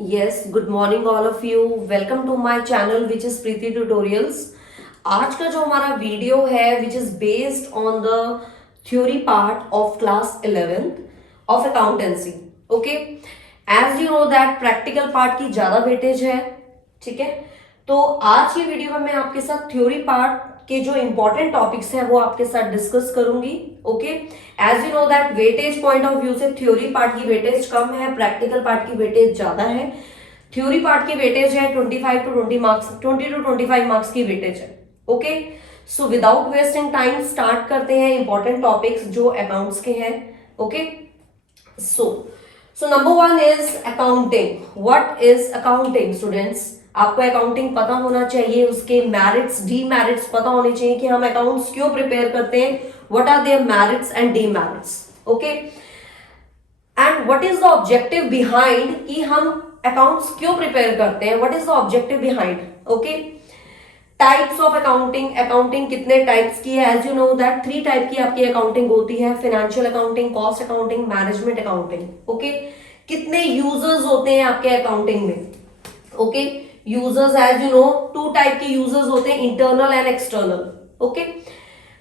Yes, good morning all of you. Welcome to my channel which is Preeti Tutorials. आज का जो हमारा video है which is based on the theory part of class 11th of accountancy. Okay, as you know that practical part की ज़्यादा weightage है, ठीक है? तो आज की वीडियो में मैं आपके साथ थ्योरी पार्ट के जो इंपॉर्टेंट टॉपिक्स हैं वो आपके साथ डिस्कस करूंगी. Okay, as you know that weightage point of view से थ्योरी पार्ट की वेटेज कम है, प्रैक्टिकल पार्ट की वेटेज ज्यादा है. थ्योरी पार्ट की वेटेज है 25 टू 20 मार्क्स, 20 टू 25 मार्क्स की वेटेज है. Okay, so without wasting time start करते हैं इंपॉर्टेंट टॉपिक्स जो अकाउंट्स के हैं. Okay, so number one is accounting. What is accounting students? आपको अकाउंटिंग पता होना चाहिए, उसके मेरिट्स डीमेरिट्स पता होने चाहिए कि हम अकाउंट्स क्यों प्रिपेयर करते हैं, what are their merits and demerits. Okay, and what is the objective behind कि हम अकाउंट्स क्यों प्रिपेयर करते हैं, what is the objective behind. Okay, types of accounting. Accounting कितने टाइप्स की है? As you know that 3 type की आपकी अकाउंटिंग होती है: financial accounting, cost accounting, management accounting. Okay, कितने यूजर्स होते हैं आपके अकाउंटिंग में? Okay, users as you know 2 type के यूजर्स होते हैं, internal and external. Okay,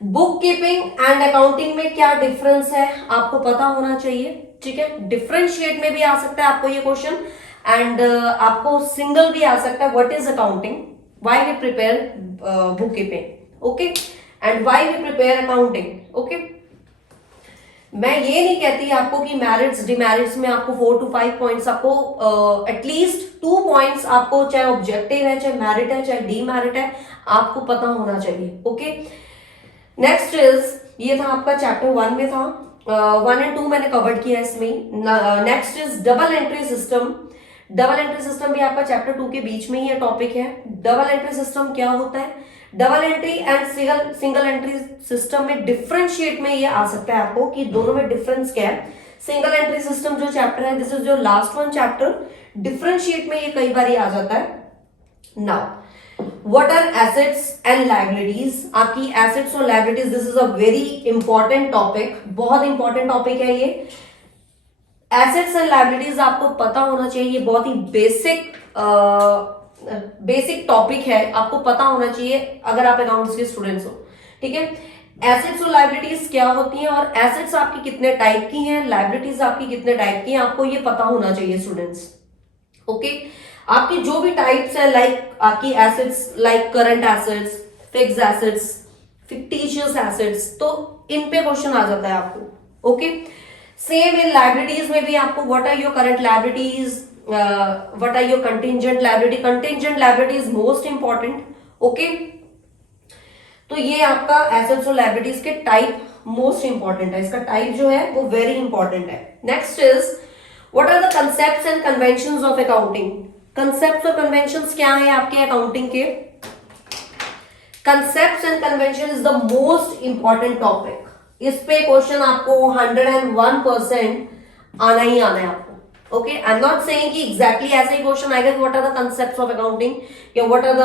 book keeping and accounting में क्या डिफरेंस है आपको पता होना चाहिए. ठीक है, डिफरेंशिएट में भी आ सकता है आपको ये क्वेश्चन, एंड आपको सिंगल भी आ सकता है. What is accounting, why we prepare book keeping, okay, and why we prepare accounting. Okay, मैं ये नहीं कहती आपको कि मैरिट्स डिमेरिट्स में आपको 4 to 5 पॉइंट्स, आपको एटलीस्ट 2 पॉइंट्स आपको, चाहे ऑब्जेक्टिव है, चाहे मेरिट है, चाहे डीमेरिट है, आपको पता होना चाहिए. ओके, नेक्स्ट इज, ये था आपका चैप्टर 1 में था, 1 एंड 2 मैंने कवर्ड किया इसमें. Next is double entry system. Double entry system भी आपका चैप्टर 2 के बीच में ही टॉपिक है. डबल एंट्री सिस्टम क्या होता है? Double entry and single entry system में डिफरेंशिएट में ये आ सकता है आपको कि दोनों में डिफरेंस क्या है. सिंगल एंट्री सिस्टम जो चैप्टर है, this is your last one chapter. Differentiate में ये कई बार आ जाता है. Now what are assets and liabilities? आपकी एसेट्स और liabilities, this is a very important topic, बहुत इंपॉर्टेंट टॉपिक है ये. एसेट्स एंड लायबिलिटीज आपको पता होना चाहिए, ये बहुत ही बेसिक टॉपिक है, आपको पता होना चाहिए अगर आप अकाउंट्स के स्टूडेंट्स हो. ठीक है, एसेट्स और लायबिलिटीज क्या होती हैं, और एसेट्स आपकी कितने टाइप की हैं, लायबिलिटीज आपकी कितने टाइप की हैं, आपको ये पता होना चाहिए स्टूडेंट्स. ओके, आपकी जो भी टाइप्स है, लाइक आपकी assets, like current assets, fixed assets, fictitious assets, तो इन पे क्वेश्चन आ जाता है आपको. ओके, सेम इन लायबिलिटीज में भी आपको what are your current liabilities, what are your contingent liability. contingent liability is most important. okay, तो ये आपका एसेट्स और लायबिलिटीज के टाइप मोस्ट इंपॉर्टेंट है, इसका टाइप जो है वो वेरी इंपॉर्टेंट है. Next is what are the concepts and conventions of accounting. Concepts और कन्वेंशंस क्या है आपके अकाउंटिंग के? Concepts and convention is the most important topic. इस पे क्वेश्चन आपको 101% आना ही आना है आपको. Okay, I am not saying कि एग्जैक्टली ऐसा ही क्वेश्चन आएगा कि what are the concepts of accounting या what are the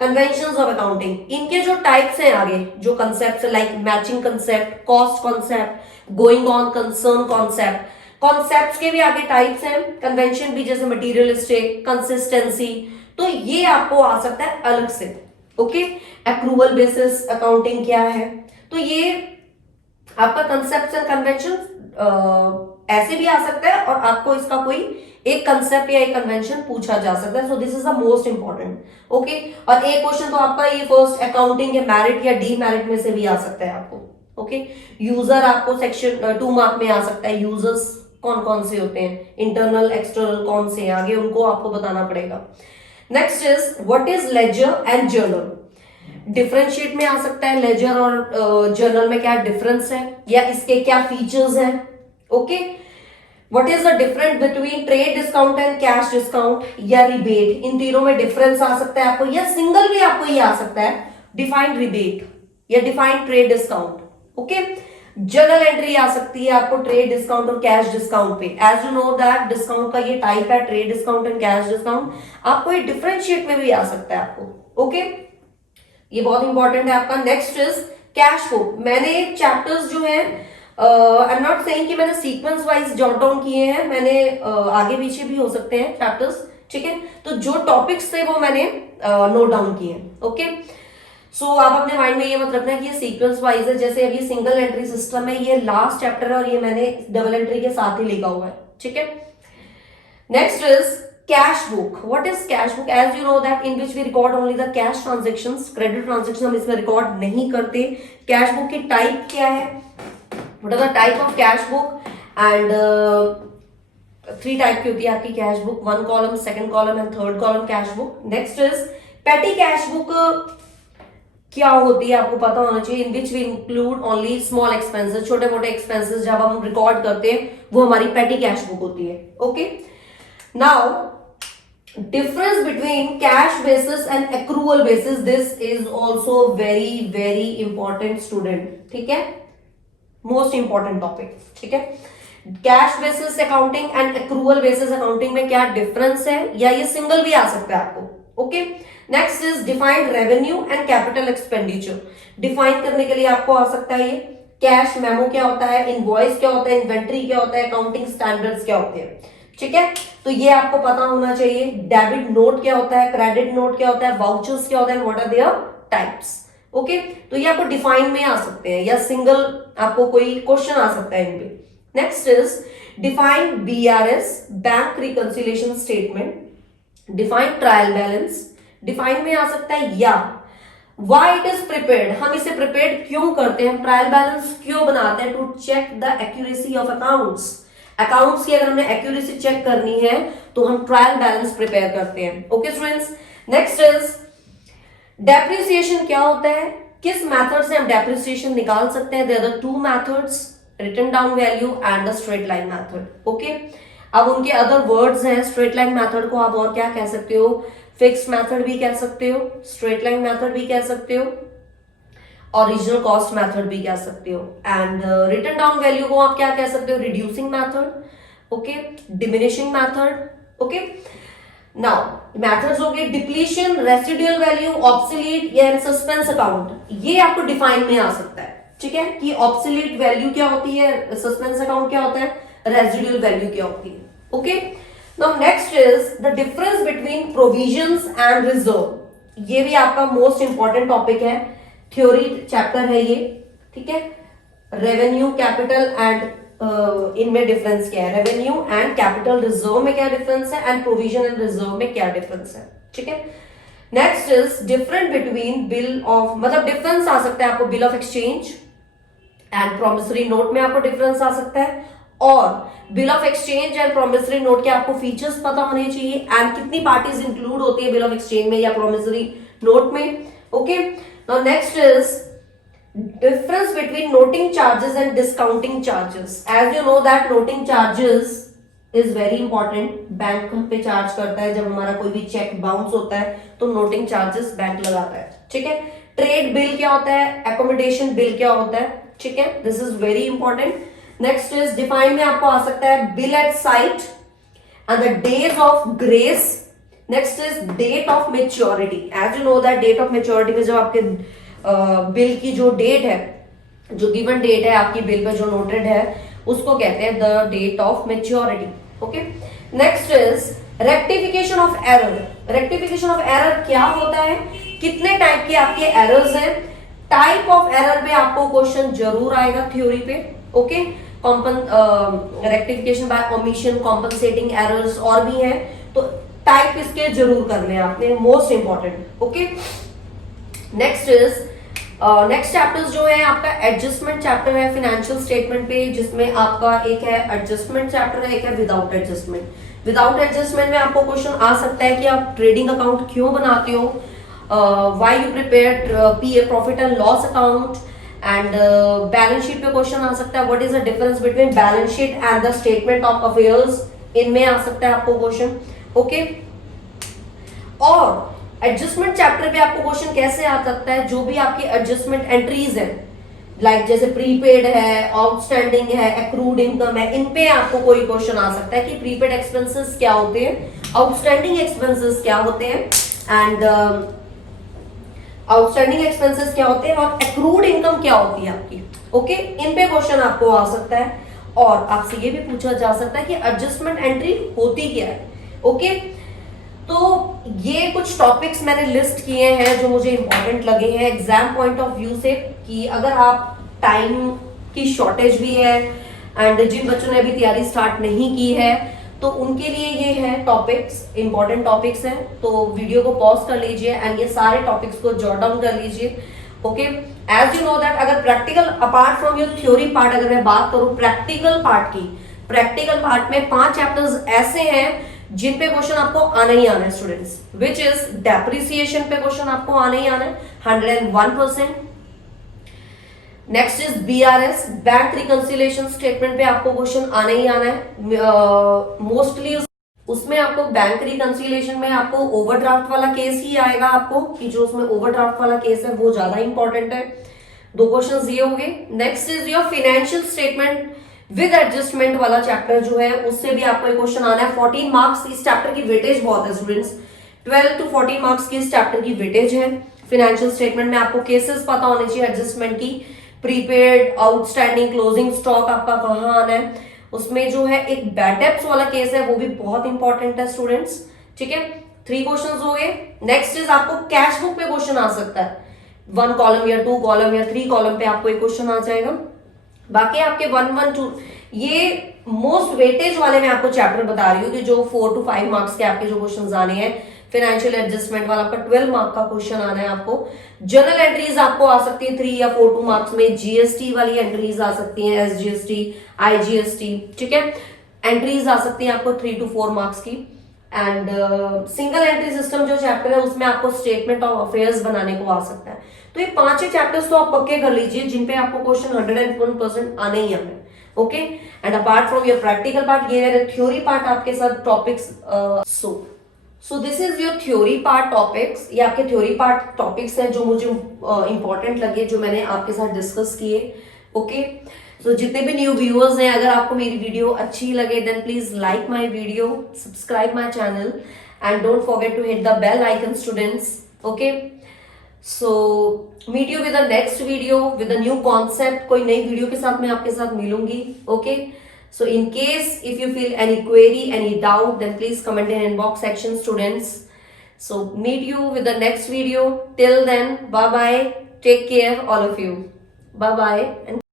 conventions of accounting. इनके जो टाइप्स हैं आगे, जो concepts, like matching concept, cost concept, going on concern concept, concepts के भी आगे टाइप्स हैं. कन्वेंशन भी, जैसे मटीरियलिस्टिक, कंसिस्टेंसी, तो ये आपको आ सकता है अलग से. ओके, एक्रूवल बेसिस अकाउंटिंग क्या है, तो ये आपका कंसेप्ट एंड कन्वेंशन ऐसे भी आ सकता है, और आपको इसका कोई एक कंसेप्ट या एक कन्वेंशन पूछा जा सकता है. So this is the most important. Okay, और एक क्वेश्चन तो आपका ये फर्स्ट अकाउंटिंग के मेरिट या डी मेरिट में से भी आ सकता है आपको. ओके, यूजर आपको सेक्शन 2 मार्क में आ सकता है. यूजर्स कौन कौन से होते हैं, इंटरनल एक्सटर्नल कौन से हैं, आगे उनको आपको बताना पड़ेगा. Next is what is ledger and journal. Differentiate में आ सकता है, लेजर और जर्नल में क्या डिफरेंस है या इसके क्या फीचर्स हैं. Okay, what is the difference between trade discount and cash discount या रिबेट. इन तीनों में डिफरेंस आ सकता है आपको, या सिंगल भी आपको ये आ सकता है, डिफाइंड रिबेट या defined trade discount. Okay, journal entry आ सकती है आपको ट्रेड डिस्काउंट और कैश डिस्काउंट पे. As you know that discount का ये टाइप है, trade discount and cash discount. आपको ये डिफरेंशिएट में भी आ सकता है आपको. ओके, ये बहुत इंपॉर्टेंट है आपका. Next is cash flow. मैंने चैप्टर्स जो है आई एम नॉट सेइंग कि मैंने सीक्वेंस वाइज जॉट डाउन किए हैं, मैंने आगे पीछे भी हो सकते हैं चैप्टर्स, ठीक है, तो जो टॉपिक्स थे वो मैंने नोट डाउन किए। ओके, सो आप अपने माइंड में ये मत रखना कि ये सीक्वेंस वाइज है, जैसे अब ये सिंगल एंट्री सिस्टम है, ये लास्ट चैप्टर है और ये मैंने डबल एंट्री के साथ ही लिखा हुआ है। ठीक है, next is cash book. What is cash book? As you know that in which we record only the cash transactions, credit transaction हम इसमें रिकॉर्ड नहीं करते। कैश बुक की टाइप क्या है? What are the type of cash book? And 3 type की होती है आपकी cash book, 1 column, 2nd column and 3rd column cash book. Next is petty cash book. क्या होती है आपको पता होना चाहिए। In which we include only small expenses, छोटे मोटे एक्सपेंसेस जब हम रिकॉर्ड करते हैं वो हमारी पेटी कैश बुक होती है। Okay, now difference between cash basis and accrual basis, this is also very very important student. ठीक है, मोस्ट इंपॉर्टेंट टॉपिक। ठीक है, cash basis accounting and accrual basis accounting में क्या डिफरेंस है, या ये सिंगल भी आ सकता है आपको। Okay, next is defined revenue and capital expenditure. Define करने के लिए आपको आ सकता है ये कैश मेमो क्या होता है, इनवॉइस क्या होता है, इन्वेंट्री क्या होता है, अकाउंटिंग स्टैंडर्ड्स क्या होते हैं। ठीक है, तो ये आपको पता होना चाहिए। डेबिट नोट क्या होता है, क्रेडिट नोट क्या होता है, वाउचर्स क्या होता है, what are their types. Okay, तो ये आपको डिफाइन में आ सकते हैं या सिंगल आपको कोई क्वेश्चन आ सकता है इनपे। Next is define BRS, bank reconciliation statement, define trial balance, define में आ सकता है, या व्हाई इट इज प्रिपेयर्ड, हम इसे प्रिपेयर्ड क्यों करते हैं, ट्रायल बैलेंस क्यों बनाते हैं, to check the accuracy of accounts. Accounts की अगर हमने एक्यूरेसी चेक करनी है तो हम ट्रायल बैलेंस प्रिपेयर करते हैं। Okay students, next is depreciation क्या होता है, किस मेथड से हम डेप्रिसिएशन निकाल सकते हैं। There are 2 methods, written down value and the straight line method. Okay, अब उनके अदर वर्ड्स हैं। स्ट्रेट लाइन मेथड को आप और क्या कह सकते हो, फिक्स्ड मेथड भी कह सकते हो, स्ट्रेट लाइन मेथड भी कह सकते हो, ओरिजिनल कॉस्ट मेथड भी कह सकते हो। एंड रिटन डाउन वैल्यू को आप क्या कह सकते हो, reducing method, okay, diminishing method. Okay, now methods हो गए डिप्लीशन, रेसिडुअल वैल्यू, ऑब्सोलीट या सस्पेंस अकाउंट। ये आपको डिफाइन में आ सकता है। ठीक है, कि ऑब्सोलीट वैल्यू क्या होती है, सस्पेंस अकाउंट क्या होता है, रेसिडुअल वैल्यू क्या होती है। Okay, now next is the difference between provisions and reserve. ये भी आपका मोस्ट इंपॉर्टेंट टॉपिक है, थ्योरी चैप्टर है ये। ठीक है, रेवेन्यू, कैपिटल एंड इनमें डिफरेंस क्या है, रेवेन्यू एंड कैपिटल रिजर्व में क्या डिफरेंस है, एंड प्रोविजन एंड रिजर्व में क्या डिफरेंस है। ठीक है, next is different between bill of, मतलब डिफरेंस आ सकता है आपको bill of exchange and promissory note में आपको डिफरेंस आ सकता है, और bill of exchange and promissory note के आपको फीचर्स पता होने चाहिए, एंड कितनी पार्टीज इंक्लूड होती है बिल ऑफ एक्सचेंज में या प्रोमिसरी नोट में। Okay, now next is difference between noting charges and discounting charges. As you know that noting charges is very important. Bank पे चार्ज करता है जब हमारा कोई भी चेक बाउंस होता है तो नोटिंग चार्जेस बैंक लगाता है। ठीक है, ट्रेड बिल क्या होता है, एकोमोडेशन बिल क्या होता है। ठीक है, this is very important. Next is define में आपको आ सकता है bill at sight and the days of grace. Next is date of maturity. As you know that date of maturity में जब आपके बिल की जो डेट है, जो गिवन डेट है आपकी बिल पे जो नोटेड है, उसको कहते हैं the date of maturity. Okay, next is rectification of error. Rectification of error क्या होता है, कितने टाइप के आपके एरर्स हैं। टाइप ऑफ एरर पे आपको क्वेश्चन जरूर आएगा थ्योरी पे। Okay, rectification by omission, compensating errors और भी हैं, तो टाइप इसके जरूर करने हैं आपने, most important. Okay, next is next chapters जो है आपका एडजस्टमेंट चैप्टर है फाइनेंशियल स्टेटमेंट पे, जिसमें आपका एक है एडजस्टमेंट चैप्टर है, एक है विदाउट एडजस्टमेंट। विदाउट एडजस्टमेंट में आपको क्वेश्चन आ सकता है कि आप ट्रेडिंग अकाउंट क्यों बनाते हो, why you prepare PA profit and loss account, and balance sheet पे क्वेश्चन आ सकता है what is the difference between balance sheet and the statement of affairs, इनमें आ सकता है आपको क्वेश्चन। ओके, और एडजस्टमेंट चैप्टर पे आपको क्वेश्चन कैसे आ सकता है, जो भी आपकी एडजस्टमेंट एंट्रीज है, लाइक जैसे प्रीपेड है, आउटस्टैंडिंग है, एक्रूड इनकम है, इन पे आपको कोई क्वेश्चन आ सकता है कि प्रीपेड एक्सपेंसेस क्या होते हैं, आउटस्टैंडिंग एक्सपेंसेस क्या होते हैं, एंड आउटस्टैंडिंग एक्सपेंसेस क्या होते हैं, और एक्रूड इनकम क्या होती है आपकी। ओके, इन पे क्वेश्चन आपको आ सकता है, और आपसे ये भी पूछा जा सकता है कि एडजस्टमेंट एंट्री होती क्या है। ओके, तो ये कुछ टॉपिक्स मैंने लिस्ट किए हैं जो मुझे इंपॉर्टेंट लगे हैं एग्जाम पॉइंट ऑफ व्यू से, कि अगर आप टाइम की शॉर्टेज भी है एंड जिन बच्चों ने अभी तैयारी स्टार्ट नहीं की है तो उनके लिए ये है टॉपिक्स, इंपॉर्टेंट टॉपिक्स हैं। तो वीडियो को पॉज कर लीजिए एंड ये सारे टॉपिक्स को जॉट डाउन कर लीजिए। Okay, as you know that अगर practical apart from your theory part अगर मैं बात करूं प्रैक्टिकल पार्ट की, प्रैक्टिकल पार्ट में 5 चैप्टर्स ऐसे हैं जिन पे क्वेश्चन आपको आना ही आना है स्टूडेंट्स, विच इज डेप्रिसिएशन पे क्वेश्चन आपको आना ही आना है 101%। Next is BRS, bank reconciliation statement पे आपको क्वेश्चन आना ही आना है मोस्टली। उसमें आपको बैंक रिकंसिलिएशन में आपको ओवरड्राफ्ट वाला केस ही आएगा आपको, कि जो उसमें ओवरड्राफ्ट वाला केस है वो ज्यादा इंपॉर्टेंट है। 2 क्वेश्चन ये होंगे। Next is your financial statement with adjustment वाला चैप्टर जो है उससे भी आपको एक क्वेश्चन आना है। 14 मार्क्स, इस चैप्टर की वेटेज बहुत है स्टूडेंट्स, 12 to 14 मार्क्स की इस चैप्टर की वेटेज है। फाइनेंशियल स्टेटमेंट में आपको केसेस पता होने चाहिए एडजस्टमेंट की, प्रीपेड, आउटस्टैंडिंग, क्लोजिंग स्टॉक आपका कहाँ आना है। उसमें जो है एक बैड डेब्ट्स वाला केस है वो भी बहुत इंपॉर्टेंट है स्टूडेंट्स, ठीक है। 3 क्वेश्चंस हो गए। नेक्स्ट इज आपको कैश बुक पे क्वेश्चन आ सकता है, 1 कॉलम या 2 कॉलम या 3 कॉलम पे आपको एक क्वेश्चन आ जाएगा। बाकी आपके 1, 1, 2 ये मोस्ट वेटेज वाले मैं आपको चैप्टर बता रही हूँ कि जो 4 to 5 मार्क्स के आपके जो क्वेश्चन आने हैं। फाइनेंशियल एडजस्टमेंट वाला आपका 12 मार्क का क्वेश्चन आना है आपको। जनरल एंट्रीज आपको आ सकती है 3 या 4 2 मार्क्स में। जीएसटी वाली एंट्रीज आ सकती हैं, एसजीएसटी, आईजीएसटी, ठीक है। एंट्रीज आ सकती हैं आपको 3 to 4 मार्क्स की। एंड सिंगल एंट्री सिस्टम जो चैप्टर है उसमें आपको स्टेटमेंट ऑफ अफेयर्स बनाने को आ सकता है। तो ये 5 चैप्टर्स तो आप पक्के कर लीजिए जिन पे आपको क्वेश्चन 101% आने ही आने। Okay, and apart from your practical part ये मेरे थ्योरी पार्ट आपके साथ topics. So this is your theory part topics. ये आपके थ्योरी पार्ट टॉपिक्स हैं जो मुझे इंपॉर्टेंट लगे, जो मैंने आपके साथ डिस्कस किए। ओके, तो जितने भी न्यू व्यूअर्स हैं, अगर आपको मेरी वीडियो अच्छी लगे then please like my video, subscribe my channel and don't forget to hit the bell icon students. Okay, so meet you with the next video with a new concept. कोई नई video के साथ मैं आपके साथ मिलूंगी। Okay, so in case if you feel any query, any doubt, then please comment in inbox section students. So meet you with the next video. Till then, bye bye, take care all of you, bye bye and